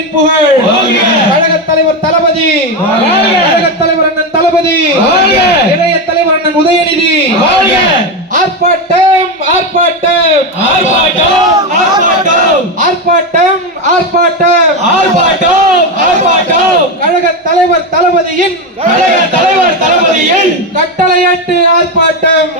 தலைவரின் புகழ், கழக தலைவர் தளபதி, கழக தலைவர் அண்ணன் தளபதி, இளைய தலைவர் அண்ணன் உதயநிதி. ஆர்ப்பாட்டம் ஆர்ப்பாட்டம் ஆர்ப்பாட்டம் ஆர்ப்பாட்டம் ஆர்ப்பாட்டம் ஆர்ப்பாட்டம் ஆர்ப்பாட்டம் கழக தலைவர் தளபதியின் கட்டளையேற்று ஆர்ப்பாட்டம்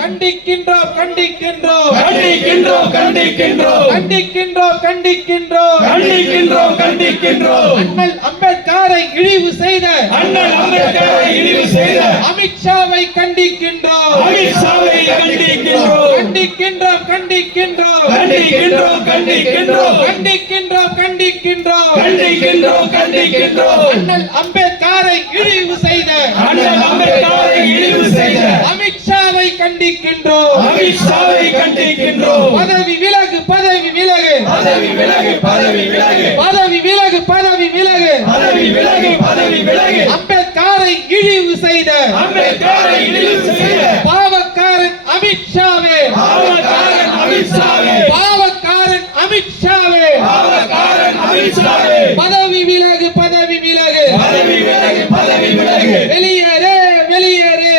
கண்டிக்கின்றோம் கண்டிக்கின்றோம் கண்டிக்கின்றோம் கண்டிக்கின்றோம் கண்டிக்கின்றோம் கண்டிக்கின்றோம் கண்டிக்கின்றோம் கண்டிக்கின்றோம் அண்ணல் அம்பேத்கரை இழிவு செய்த அமித்ஷாவை கண்டிக்கின்றோம் கண்டிக்கின்றோம் கண்டிக்கின்றோம் கண்டிக்கின்றோம் கண்டிக்கின்றோம் கண்டிக்கின்றோம் கண்டிக்கின்றோம் கண்டிக்கின்றோம் அண்ணல் அம்பேத்கரை இழிவு செய்த அமித்ஷாவை கண்டிக்கின்றோம் பதவி விலகு பதவி விலகு பதவி விலகு பதவி விலகு பதவி விலகு பதவி விலகு அம்பேத்கரை இழிவு செய்த பாவக்காரன் அமித்ஷாவே பாவக்காரன் அமித்ஷாவே பதவி விலகு பதவி விலகு வெளியேறு வெளியேறு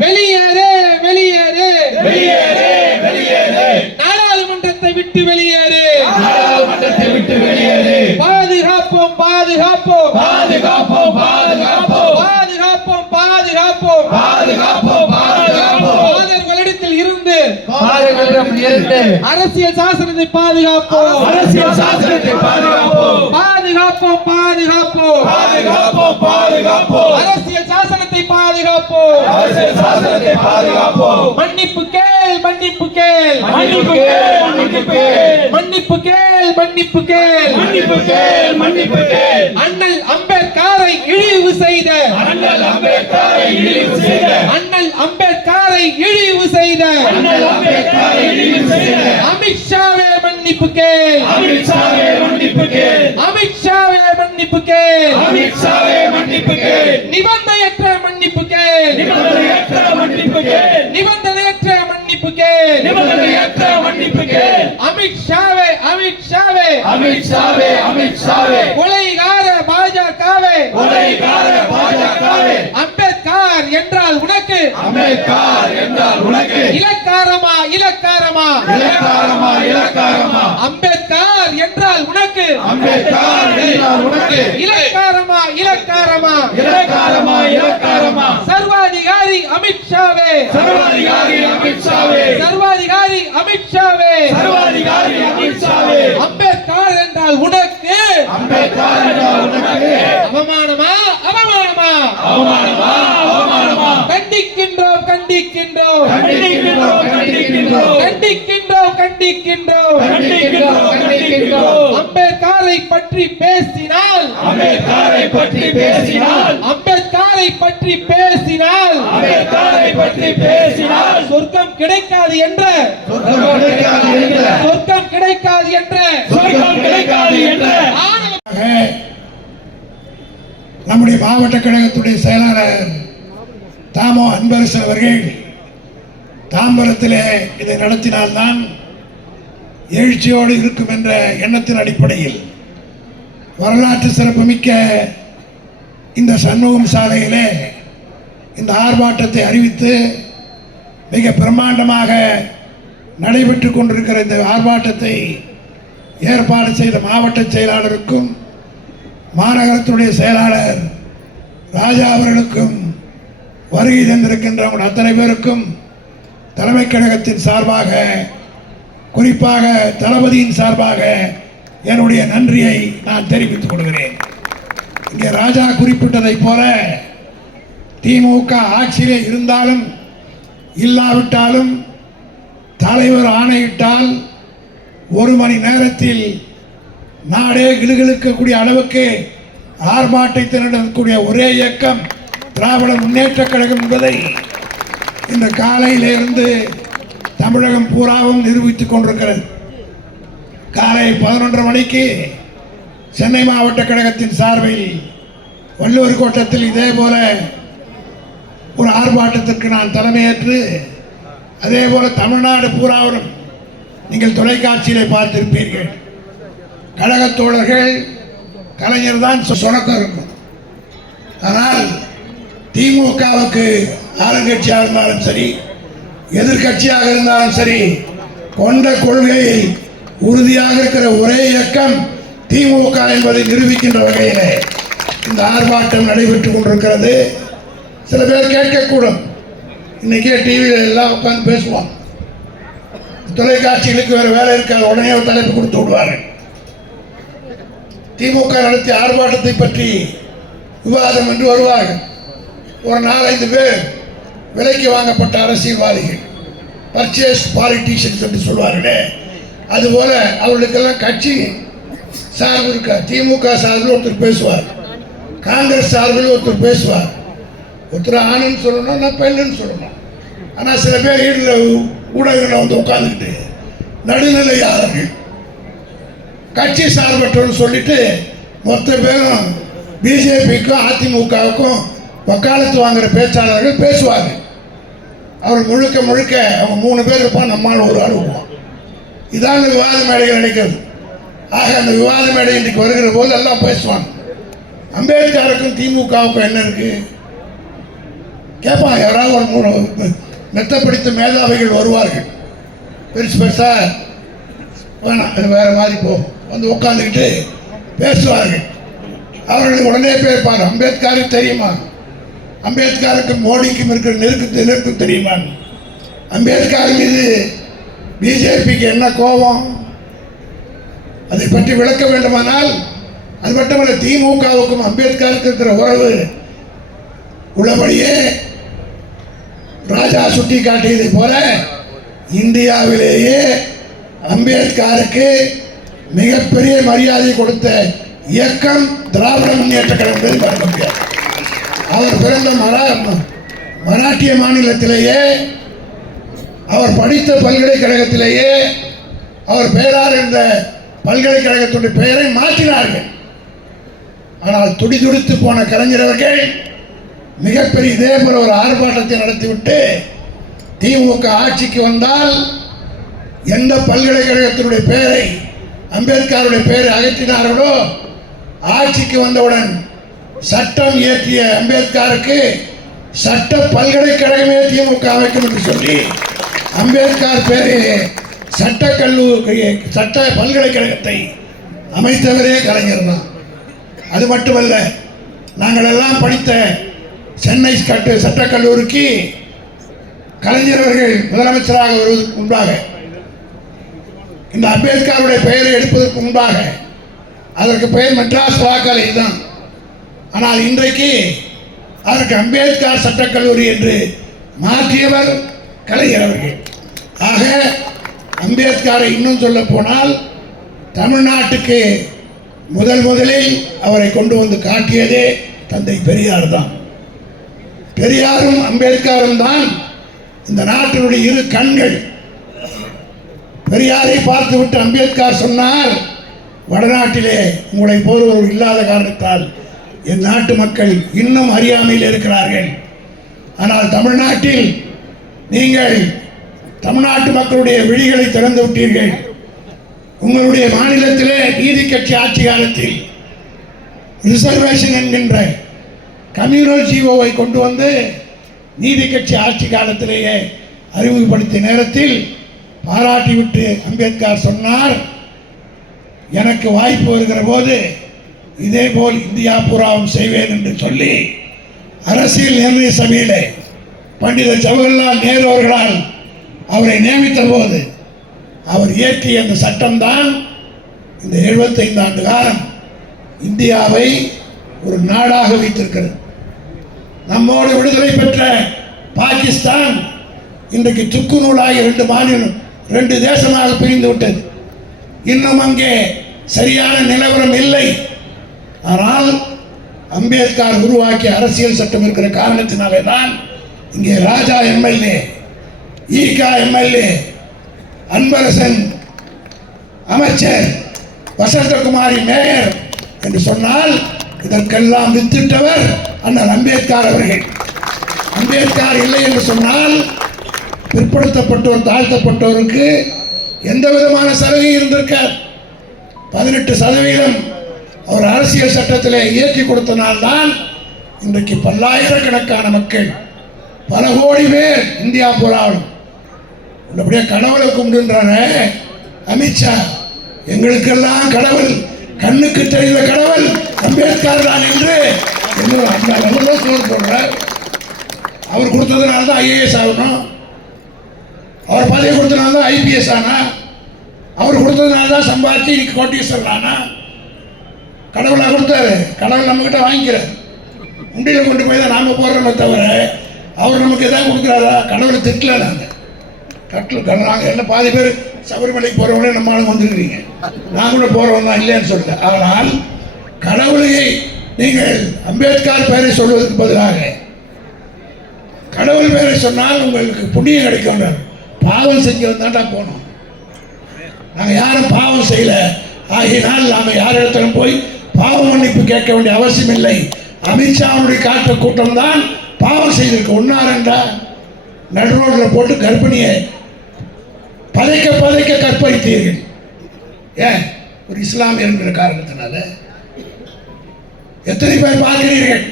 வெளியேறு வெளியேறு நாடாளுமன்றத்தை விட்டு வெளியேறு பாதுகாப்போம் பாதுகாப்போம் பாதுகாப்போம் பாதுகாப்போம் பாதர்களிடத்தில் இருந்து அரசியல் சாசனத்தை பாதுகாப்போம் பாதுகாப்போம் அரசியல் சாசனத்தை பாதுகாப்போம் மன்னிப்பு கேள் மன்னிப்பு கேள் மன்னிப்பு கேள் அண்ணல் அம்பேத்கரை இழிவு செய்த அண்ணல் அம்பேத்கரை இழிவு செய்த அமித்ஷாவே மன்னிப்பு கேள் அமித்ஷாவே மன்னிப்பு கேள் நிபந்தனையற்ற மன்னிப்பு கேள் நிபந்தனையற்ற மன்னிப்பு கேள் அமித்ஷாவே கொலைகார பாஜகவே அம்பேத்கர் என்றால் உனக்கு இலக்காரமா அம்பேத்கர் என்றால் உனக்கு இலக்காரமா சர்வாதிகாரி அமித்ஷாவே அம்பேத்கர் என்றால் உனக்கு அவமானமா கண்டிக்கின்றோம் அம்பேத்கரை பற்றி பேசினால் சொர்க்கம் கிடைக்காது என்ற நம்முடைய மாவட்ட கழகத்துடைய செயலாளர் தாமோ அன்பரசன் அவர்கள் தாம்பரத்திலே இதை நடத்தினால்தான் எழுச்சியோடு இருக்கும் என்ற எண்ணத்தின் அடிப்படையில் வரலாற்று சிறப்புமிக்க இந்த சண்முகம் சாலையிலே இந்த ஆர்ப்பாட்டத்தை அறிவித்து மிக பிரம்மாண்டமாக நடைபெற்று கொண்டிருக்கிற இந்த ஆர்ப்பாட்டத்தை ஏற்பாடு செய்த மாவட்ட செயலாளருக்கும் மாநகரத்துடைய செயலாளர் ராஜா அவர்களுக்கும் வருகை தந்திருக்கின்ற அத்தனை பேருக்கும் தலைமை கழகத்தின் சார்பாக குறிப்பாக தளபதியின் சார்பாக என்னுடைய நன்றியை நான் தெரிவித்துக் கொள்கிறேன். இங்கே ராஜா குறிப்பிட்டதைப் போல திமுக ஆட்சியிலே இருந்தாலும் இல்லாவிட்டாலும் தலைவர் ஆணையிட்டால் ஒரு மணி நேரத்தில் நாடே கிளுகிழுக்கக்கூடிய அளவுக்கு ஆர்ப்பாட்டத்தை நடத்தக்கூடிய ஒரே இயக்கம் திராவிட முன்னேற்ற கழகம் என்பதை இந்த காலையிலிருந்து தமிழகம் பூராவும் நிரூபித்துக் கொண்டிருக்கிறது. காலை 11:30 மணிக்கு சென்னை மாவட்ட கழகத்தின் சார்பில் வள்ளுவர் கோட்டத்தில் இதே போல ஒரு ஆர்ப்பாட்டத்திற்கு நான் தலைமையேற்று அதே போல தமிழ்நாடு பூராவும் நீங்கள் தொலைக்காட்சியிலே பார்த்திருப்பீர்கள். கழகத் தோழர்கள் கலைஞர் தான் சொணக்கம் இருக்கும். ஆனால் திமுகவுக்கு ஆளுங்கட்சியாக இருந்தாலும் சரி, எதிர்கட்சியாக இருந்தாலும் சரி, கொண்ட கொள்கையில் உறுதியாக இருக்கிற ஒரே இயக்கம் திமுக என்பதை நிரூபிக்கின்ற வகையில் இந்த ஆர்ப்பாட்டம் நடைபெற்றுக் கொண்டிருக்கிறது. சில பேர் கேட்கக்கூடும், இன்னைக்கே டிவியில் எல்லாம் உட்காந்து பேசுவான், தொலைக்காட்சிகளுக்கு வேறு வேலை இருக்காது, உடனே ஒரு தலைப்பு கொடுத்து விடுவார்கள். திமுக நடத்திய ஆர்ப்பாட்டத்தை பற்றி விவாதம் என்று வருவார்கள். ஒரு 4-5 பேர் விலைக்கு வாங்கப்பட்ட அரசியல்வாதிகள், பர்ச்சேஸ் பாலிட்டிஷியன்ஸ் என்று சொல்வார்களே, அதுபோல அவர்களுக்கெல்லாம் கட்சி சார்பு இருக்கா. திமுக சார்பில் ஒருத்தர் பேசுவார், காங்கிரஸ் சார்பில் ஒருத்தர் பேசுவார். ஒருத்தர் ஆணுன்னு சொல்லணும், நான் பெண்ணுன்னு சொல்லணும். ஆனால் சில பேர் ஊடகங்களில் வந்து உட்காந்துக்கிட்டு நடுநிலையாளர்கள், கட்சி சார்பற்றோன்னு சொல்லிட்டு மொத்த பேரும் பிஜேபிக்கும் அதிமுகவுக்கும் வக்காலத்து வாங்குற பேச்சாளர்கள் பேசுவாங்க. அவர் முழுக்க முழுக்க அவங்க 3 பேர் இருப்பான், நம்மால் ஒரு ஆள் வருவான். இதான் அந்த விவாத மேடைகள் நடக்கிறது. ஆக அந்த விவாத மேடை இன்றைக்கு வருகிற போது எல்லாம் பேசுவாங்க. அம்பேத்கருக்கும் திமுகவுக்கும் என்ன இருக்கு கேட்பாங்க. யாராவது ஒரு மெத்தப்படித்த மேதாவிகள் வருவார்கள், பெருசு பெருசா வேணாம் அது வேற மாதிரி வந்து உட்காந்துக்கிட்டு பேசுவார்கள். அவர்களுக்கு உடனே பேர்ப்பார், அம்பேத்கருக்கு தெரியுமா, அம்பேத்கருக்கு மோடிக்கும் இருக்கிற நெருக்கு தெரியுமா, அம்பேத்கர் மீது பிஜேபிக்கு என்ன கோபம், அதை பற்றி விளக்க வேண்டுமானால் அது மட்டுமல்ல, திமுகவுக்கும் அம்பேத்கருக்கு இருக்கிற உறவு உள்ளபடியே ராஜா சுட்டி காட்டியதை போல இந்தியாவிலேயே அம்பேத்கருக்கு மிகப்பெரிய மரியாதை கொடுத்த இயக்கம் திராவிட முன்னேற்ற கழகம் என்பதை பார்க்க முடியாது. அவர் பிறந்த மராட்டிய மாநிலத்திலேயே, அவர் படித்த பல்கலைக்கழகத்திலேயே அவர் பெயரார் இருந்த பல்கலைக்கழகத்துடைய பெயரை மாற்றினார்கள். ஆனால் துடிதுடித்து போன கலைஞர் அவர்கள் மிகப்பெரிய இதே போல ஒரு ஆர்ப்பாட்டத்தை நடத்திவிட்டு திமுக ஆட்சிக்கு வந்தால் எந்த பல்கலைக்கழகத்தினுடைய பெயரை, அம்பேத்கருடைய பெயரை அகற்றினார்களோ, ஆட்சிக்கு வந்தவுடன் சட்டம் இயற்றிய அம்பேத்கருக்கு சட்ட பல்கலைக்கழகமே திமுக அமைக்கும் என்று சொல்லி அம்பேத்கர் பெயரிலே சட்ட பல்கலைக்கழகத்தை அமைத்தவரே கலைஞர் தான். அது மட்டுமல்ல, நாங்கள் எல்லாம் படித்த சென்னை சட்டக்கல்லூரிக்கு கலைஞர் அவர்கள் முதலமைச்சராக வருவதற்கு முன்பாக, இந்த அம்பேத்கருடைய பெயரை எடுப்பதற்கு முன்பாக அதற்கு பெயர் மெட்ராஸ் லா காலேஜ் தான். ஆனால் இன்றைக்கு அதற்கு அம்பேத்கர் சட்டக்கல்லூரி என்று மாற்றியவர் கலைஞர் அவர்கள். ஆக அம்பேத்கரை இன்னும் சொல்ல போனால் தமிழ்நாட்டுக்கு முதலில் அவரை கொண்டு வந்து காட்டியதே தந்தை பெரியார் தான். பெரியாரும் அம்பேத்கரும் தான் இந்த நாட்டினுடைய இரு கண்கள். பெரியாரை பார்த்துவிட்டு அம்பேத்கர் சொன்னார், வடநாட்டிலே உங்களை போல் இல்லாத காரணத்தால் என் நாட்டு மக்கள் இன்னும் அறியாமையில் இருக்கிறார்கள். ஆனால் தமிழ்நாட்டில் நீங்கள் தமிழ்நாட்டு மக்களுடைய விழிகளை திறந்து விட்டீர்கள். உங்களுடைய மாநிலத்திலே நீதி கட்சி ஆட்சி காலத்தில் ரிசர்வேஷன் என்கின்ற கம்யூனல் ஜீவோவை கொண்டு வந்து நீதி கட்சி ஆட்சி காலத்திலேயே அறிமுகப்படுத்திய நேரத்தில் பாராட்டிவிட்டு அம்பேத்கர் சொன்னார், எனக்கு வாய்ப்பு வருகிற போது இதே போல் இந்தியா பூராவும் செய்வேன் என்று சொல்லி அரசியல் நிர்ணய சபையிலே பண்டித ஜவஹர்லால் நேரு அவர்களால் அவரை நியமித்த போது அவர் இயற்றிய அந்த சட்டம்தான் இந்த 75 ஆண்டு காலம் இந்தியாவை ஒரு நாடாக வைத்திருக்கிறது. நம்மோடு விடுதலை பெற்ற பாகிஸ்தான் இன்றைக்கு துக்கு நூலாகி 2 தேசமாக பிரிந்து விட்டது. இன்னும் அங்கே சரியான நிலவரம் இல்லை. ஆனால் அம்பேத்கர் உருவாக்கிய அரசியல் சட்டம் இருக்கிற காரணத்தினாலே தான் இங்கே ராஜா எம்எல்ஏ, ஈகா எம்எல்ஏ, அன்பரசன் அமைச்சர், வசந்தகுமாரி மேயர் என்று சொன்னால் இதற்கெல்லாம் வித்திட்டவர் அண்ணல் அம்பேத்கர் அவர்கள். அம்பேத்கர் இல்லை என்று சொன்னால் பிற்படுத்தப்பட்டோர், தாழ்த்தப்பட்டோருக்கு எந்த விதமான சலுகை இருந்திருக்கார். 18% அவர் அரசியல் சட்டத்தில் இயற்றி கொடுத்தனால்தான் இன்றைக்கு பல்லாயிரக்கணக்கான மக்கள், பல கோடி பேர் இந்தியா பூராவும் அப்படியே கடவுளை கும்பிடுன்றான அமித்ஷா. எங்களுக்கெல்லாம் கடவுள், கண்ணுக்கு தெரிந்த கடவுள் அம்பேத்கர் தான் என்று சொல்றார். அவர் கொடுத்ததுனால தான் IAS ஆகணும், அவர் பதவி கொடுத்ததுனால தான் IPS ஆனா, அவர் கொடுத்ததுனால தான் சம்பாதிச்சு இன்னைக்கு கோட்டீஸ்வரர் ஆனா. கடவுளாக கொடுத்தாரு, கடவுள் நம்மகிட்ட வாங்கிக்கிறார். உண்டியில் கொண்டு போய் தான் நாம போடுறோமே தவிர அவர் நமக்கு எதாவது கொடுக்குறாரா? கடவுளை திட்டல. நாங்கள் எல்லாம் பாதி பேர் சபரிமலைக்கு போகிறவங்களே நம்மளும் வந்துருக்கீங்க, நாங்களும் போகிறவங்க தான் இல்லைன்னு சொல்லல. ஆனால் கடவுளை நீங்கள் அம்பேத்கர் பெயரை சொல்வதற்கு பதிலாக கடவுள் பெயரை சொன்னால் உங்களுக்கு புண்ணியம் கிடைக்கும். பாவம் செஞ்சவன் தாண்டா போனோம். நாங்கள் யாரும் பாவம் செய்யல, ஆகினால் நாங்கள் யாரிடத்திலும் போய் பாவ மன்னிப்பு கேட்க வேண்டிய அவசியம் இல்லை. அமித்ஷாவுடைய காற்று கூட்டம் தான் பாவம் செய்திருக்கு. ஒன்னாரண்டா நடு ரோட்டில் போட்டு கர்ப்பிணியை பதைக்க கற்பழித்தீர்கள். ஏன்? ஒரு இஸ்லாமியர் என்கிற காரணத்தினால. எத்தனை பேர் பார்க்கிறீர்கள்?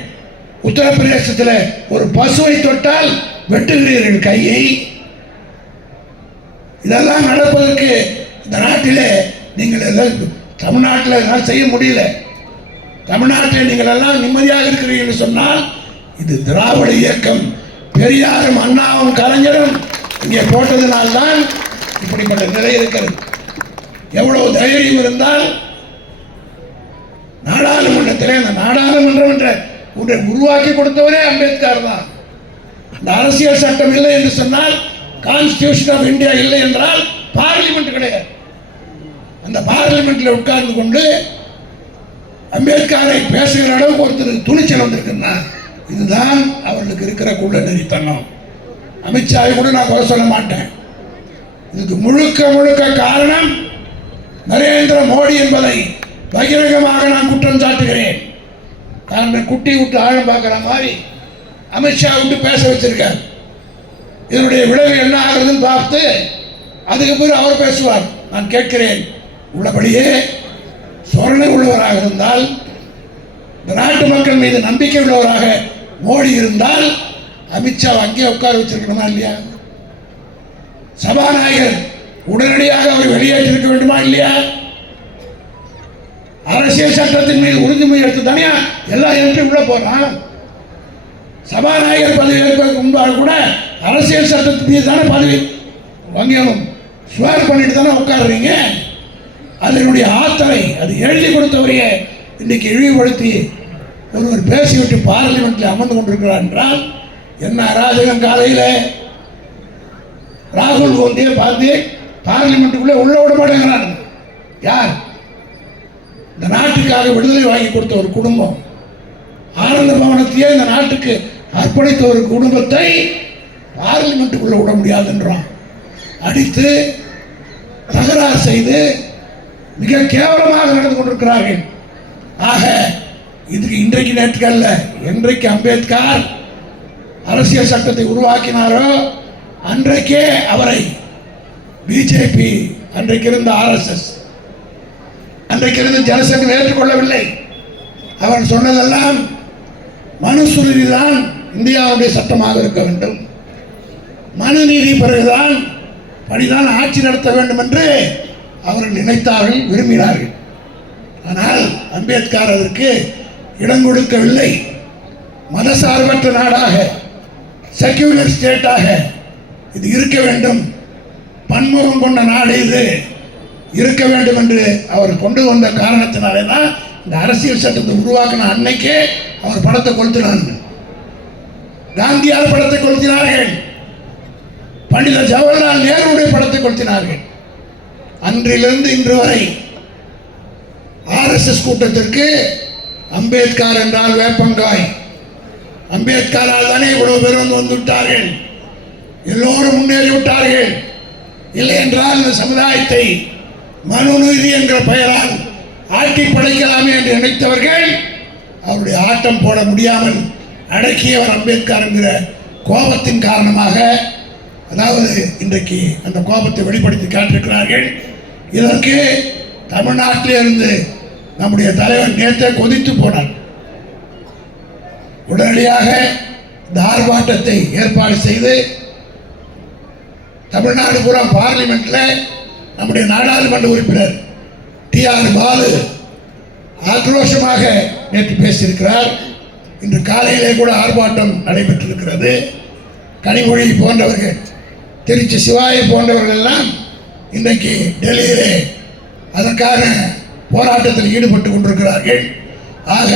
உத்தரப்பிரதேசத்தில் ஒரு பசுவை தொட்டால் வெட்டுகிறீர்கள் கையை. இதெல்லாம் நடப்பதற்கு இந்த நாட்டிலே நீங்கள் எல்லாம் தமிழ்நாட்டில் என்னால் செய்ய முடியல. தமிழ்நாட்டில் நீங்கள் எல்லாம் நிம்மதியாக இருக்கிறீர்கள் சொன்னால் இது திராவிட இயக்கம், பெரியாரும் அண்ணாவும் கலைஞரும் இங்கே போட்டதினால்தான் இப்படிப்பட்ட நிலை இருக்கிறது. எவ்வளவு தைரியம் இருந்தால் நாடாளுமன்றத்திலே, அந்த நாடாளுமன்றம் என்ற ஒன்றை உருவாக்கி கொடுத்தவரே அம்பேத்கர் தான். இந்த அரசியல் சட்டம் இல்லை என்று சொன்னால், கான்ஸ்டிடியூஷன் ஆஃப் இந்தியா இல்லை என்றால் பார்லிமெண்ட் கிடையாது. அந்த பார்லிமெண்ட்ல உட்கார்ந்து கொண்டு அம்பேத்கரை பேசுகிற அளவுக்கு ஒருத்தர் துணிச்சல் வந்திருக்கிறார். இதுதான் அவர்களுக்கு இருக்கிற குள்ள நெறித்தனம். அமித்ஷாவை கூட நான் குறை சொல்ல மாட்டேன். இதுக்கு முழுக்க காரணம் நரேந்திர மோடி என்பதை பகிரங்கமாக நான் குற்றம் சாட்டுகிறேன். நான் குட்டி விட்டு ஆழம் பார்க்கிற மாதிரி அமித்ஷா விட்டு பேச வச்சிருக்கார். இதனுடைய விளைவு என்ன ஆகுதுன்னு பார்த்து அதுக்கு பிறகு அவர் பேசுவார். நான் கேட்கிறேன், உள்ளபடியே சொரணை உள்ளவராக இருந்தால், இந்த நாட்டு மக்கள் மீது நம்பிக்கை உள்ளவராக மோடி இருந்தால் அமித்ஷா அங்கே உட்கார வச்சிருக்கணுமா இல்லையா? சபாநாயகர் உடனடியாக அவரை வெளியேற்றிருக்க வேண்டுமா இல்லையா? அரசியல் சட்டத்தின் மீது உறுதிமொழி எடுத்து தனியா எல்லா எம்பியும் உள்ள போறான். சபாநாயகர் பதவி ஏற்பதற்கு முன்பாக கூட அரசியல் சட்டத்தின் மீது தானே பதவி வாங்கணும், ஸ்வேர் பண்ணிட்டு தானே உட்காடுறீங்க. அதனுடைய ஆத்தரை அது எழுதி கொடுத்தவரையே இன்னைக்கு இழிவுபடுத்தி ஒருவர் பேசிவிட்டு பார்லிமெண்ட்ல அமர்ந்து கொண்டிருக்கிறார் என்றால் என்ன அராஜகம்! காலையில் ராகுல் காந்தியை பார்த்து பார்லிமெண்ட்டுக்குள்ளே உள்ள விட மாட்டேங்கிறாங்க. யார்? இந்த நாட்டுக்காக விடுதலை வாங்கி கொடுத்த ஒரு குடும்பம், ஆனந்த பவனத்தையே இந்த நாட்டுக்கு அர்ப்பணித்த ஒரு குடும்பத்தை பார்லிமெண்ட்டுக்குள்ள விட முடியாதுன்றான். அடித்து தகராறு செய்து மிக கேவலமாக நடந்து கொண்டிருக்கிறார்கள். ஆக இதுக்கு இன்றைக்கு நேற்று அல்ல, என்றைக்கு அம்பேத்கர் அரசியல் சட்டத்தை உருவாக்கினாரோ அன்றைக்கே அவரை பிஜேபி, அன்றைக்கு இருந்த RSS, அன்றைக்கு இருந்த ஜனசங்கம் ஏற்றுக்கொள்ளவில்லை. அவர் சொன்னதெல்லாம் மனுஸ்மிருதி தான் இந்தியாவுடைய சட்டமாக இருக்க வேண்டும், மனு நீதி பிறகுதான் படிதான் ஆட்சி நடத்த வேண்டும் என்று அவர்கள் நினைத்தார்கள், விரும்பினார்கள். ஆனால் அம்பேத்கர் அதற்கு இடம் கொடுக்கவில்லை. மதசார்பற்ற நாடாக, செக்யூலர் ஸ்டேட்டாக இது இருக்க வேண்டும், பன்முகம் கொண்ட நாடு இது இருக்க வேண்டும் என்று அவர் கொண்டு வந்த காரணத்தினாலே தான் இந்த அரசியல் சட்டத்தை உருவாக்கின அன்னைக்கே அவர் படத்தை கொளுத்தினார்கள். காந்தியார் படத்தை கொளுத்தினார்கள், பண்டித ஜவஹர்லால் நேருடைய படத்தை கொளுத்தினார்கள். அன்றிலிருந்து இன்று வரை RSS கூட்டத்திற்கு அம்பேத்கர் என்றால் வேப்பங்காய். அம்பேத்கரால் தானே இவ்வளவு பேர் வந்து விட்டார்கள், எல்லோரும் முன்னேறி விட்டார்கள். இல்லை என்றால் இந்த சமுதாயத்தை மனு நீதி என்ற பெயரால் ஆட்டி படைக்கலாமே என்று நினைத்தவர்கள் அவருடைய ஆட்டம் போட முடியாமல் அடக்கியவர் அம்பேத்கர் என்கிற கோபத்தின் காரணமாக அதாவது இன்றைக்கு அந்த கோபத்தை வெளிப்படுத்தி காட்டிருக்கிறார்கள். இதற்கு தமிழ்நாட்டிலே இருந்து நம்முடைய தலைவர் நேற்றே கொதித்து போனார். உடனடியாக இந்த ஆர்ப்பாட்டத்தை ஏற்பாடு செய்து தமிழ்நாடு பூரா பார்லிமெண்ட்ல நம்முடைய நாடாளுமன்ற உறுப்பினர் டி.ஆர். பாலு ஆக்ரோஷமாக நேற்று பேசியிருக்கிறார். இன்று காலையிலே கூட ஆர்ப்பாட்டம் நடைபெற்றிருக்கிறது. கனிமொழி போன்றவர்கள், திருச்சி சிவாயை போன்றவர்கள் எல்லாம் இன்றைக்கு டெல்லியிலே அதற்கான போராட்டத்தில் ஈடுபட்டு கொண்டிருக்கிறார்கள். ஆக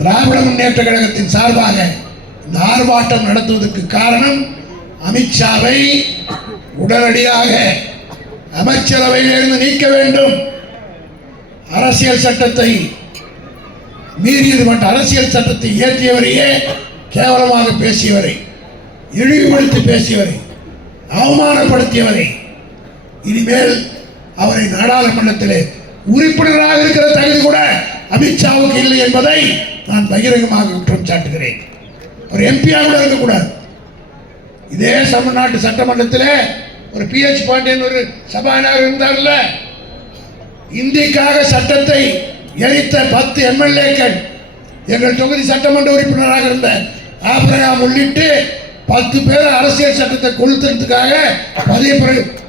திராவிட முன்னேற்ற கழகத்தின் சார்பாக இந்த ஆர்ப்பாட்டம் நடத்துவதற்கு காரணம் அமித்ஷாவை உடனடியாக அமைச்சரவையிலிருந்து நீக்க வேண்டும். அரசியல் சட்டத்தை மீறியது மட்டும், அரசியல் சட்டத்தை இயற்றியவரையே கேவலமாக பேசியவரை, இழிவுபடுத்தி பேசியவரை, அவமானப்படுத்தியவரை, இனிமேல் அவரை நாடாளுமன்றத்திலே உறுப்பினராக இருக்கிற தகுதி கூட அமித்ஷாவுக்கு இல்லை என்பதை நான் பகிரங்கமாக குற்றம் சாட்டுகிறேன். ஒரு எம்பியாக கூட இருக்கக்கூடாது. இதே தமிழ்நாட்டு சட்டமன்றத்தில் ஒரு PH பாண்டியன் ஒரு சபாநாயகர் இருந்தார்ல, இந்திக்காக சட்டத்தை எரித்த 10 எம்எல்ஏக்கள், எங்கள் தொகுதி சட்டமன்ற உறுப்பினராக இருந்த ஆபிரகாம் உள்ளிட்டு 10 பேர் அரசியல் சட்டத்தை கொளுத்துறதுக்காக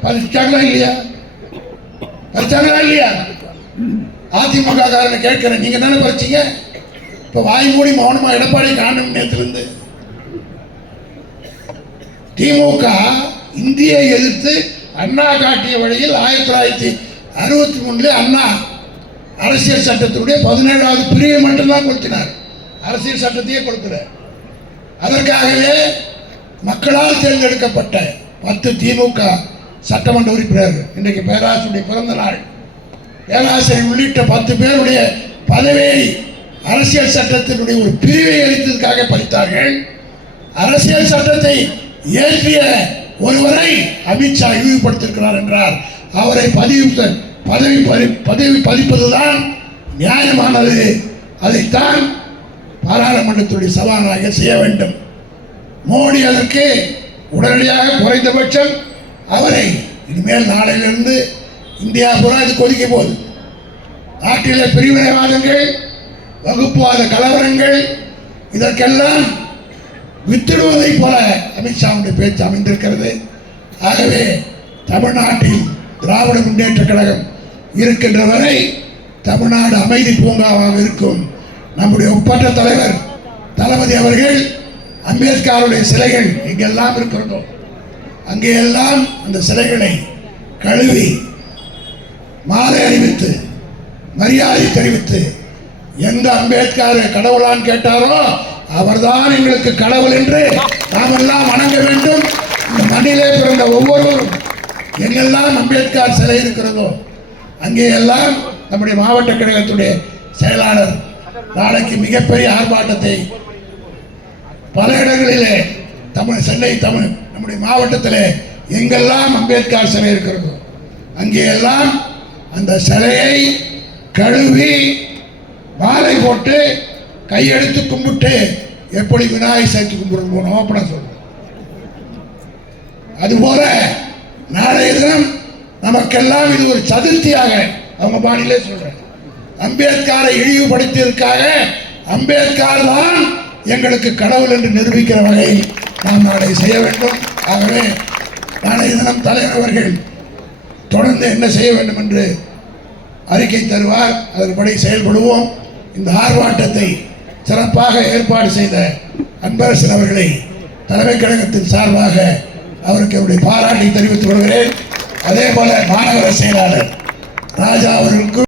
பதிச்சாங்களா இல்லையா? பறிச்சாங்களா இல்லையா? அதிமுக காரனை கேட்கிறேன், நீங்க தானே பறிச்சீங்க? இப்ப வாய் மூடி மௌனமா எடப்பாடி காணும் நேரத்திலிருந்து. திமுக இந்தியை எதிர்த்து அண்ணா காட்டிய வழியில் 1963 அண்ணா அரசியல் சட்டத்தினுடைய 17வது பிரிவை மட்டும்தான் கொடுத்தினார். அரசியல் சட்டத்தையே கொடுக்கிறார். அதற்காகவே மக்களால் தேர்ந்தெடுக்கப்பட்ட 10 திமுக சட்டமன்ற உறுப்பினர்கள், இன்றைக்கு பேராசிரியருடைய பிறந்த நாள், பேராசிரியர் உள்ளிட்ட 10 பேருடைய பதவியை அரசியல் சட்டத்தினுடைய ஒரு பிரிவை அளித்ததற்காக பறித்தார்கள். அரசியல் சட்டத்தை இயற்றிய ஒருவரை அமித்ஷா இழிவுபடுத்திருக்கிறார் என்றார். அவரை பதவி பதிப்பதுதான் நியாயமானது. அதைத்தான் பாராளுமன்றத்துடைய சபாநாயகர் செய்ய வேண்டும். மோடி அதற்கு உடனடியாக குறைந்தபட்சம் அவரை இனிமேல் நாளையிலிருந்து இந்தியா பூரா இது கொதிக்க போகுது. நாட்டிலே பிரிவினைவாதங்கள், வகுப்புவாத கலவரங்கள், இதற்கெல்லாம் வித்திடுவதைப் போல அமித்ஷாவுடைய பேச்சு அமைந்திருக்கிறது. ஆகவே தமிழ்நாட்டில் திராவிட முன்னேற்ற கழகம் இருக்கின்ற வரை தமிழ்நாடு அமைதி பூங்காவாக இருக்கும். நம்முடைய ஒப்பற்ற தலைவர் தளபதி அவர்கள் அம்பேத்கருடைய சிலைகள் எங்கெல்லாம் இருக்கிறதோ அங்கேயெல்லாம் அந்த சிலைகளை கழுவி மாலை அணிவித்து மரியாதை தெரிவித்து, எந்த அம்பேத்கரை கடவுளான்னு கேட்டாரோ அவர்தான் எங்களுக்கு கடவுள் என்று நாம் எல்லாம் வணங்க வேண்டும். இந்த மண்ணிலே பிறந்த ஒவ்வொருவரும் எங்கெல்லாம் அம்பேத்கர் சிலை இருக்கிறதோ அங்கேயெல்லாம் நம்முடைய மாவட்ட கழகத்துடைய செயலாளர் நாளைக்கு மிகப்பெரிய ஆர்ப்பாட்டத்தை பல இடங்களிலே சென்னை நம்முடைய மாவட்டத்தில் எங்கெல்லாம் அம்பேத்கர் சிலை இருக்கிறதோ அங்கேயெல்லாம் அந்த சிலையை கழுவி மாலை போட்டு கையெடுத்து கும்பிட்டு எப்படி விநாயகர் சதுர்த்தி கும்பிட்டு போனோம் அப்படின்னு சொல்றோம். அதுபோல நாளைய தினம் நமக்கெல்லாம் இது ஒரு சதுர்த்தியாக அவங்க பாணியிலே சொல்றேன். அம்பேத்கரை இழிவுபடுத்தியதற்காக அம்பேத்கர் தான் எங்களுக்கு கடவுள் என்று நிரூபிக்கிற வகையில் நாம் நாளை செய்ய வேண்டும். ஆகவே நாளைய தினம் தலைவர் அவர்கள் தொடர்ந்து என்ன செய்ய வேண்டும் என்று அறிக்கை தருவார். அதன்படி செயல்படுவோம். இந்த ஆர்ப்பாட்டத்தை சிறப்பாக ஏற்பாடு செய்த அன்பரசன் அவர்களை தலைமை கழகத்தின் சார்பாக அவருக்கு என்னுடைய பாராட்டை தெரிவித்துக் கொள்கிறேன். அதே போல மாநகர செயலாளர் ராஜா அவர்களுக்கு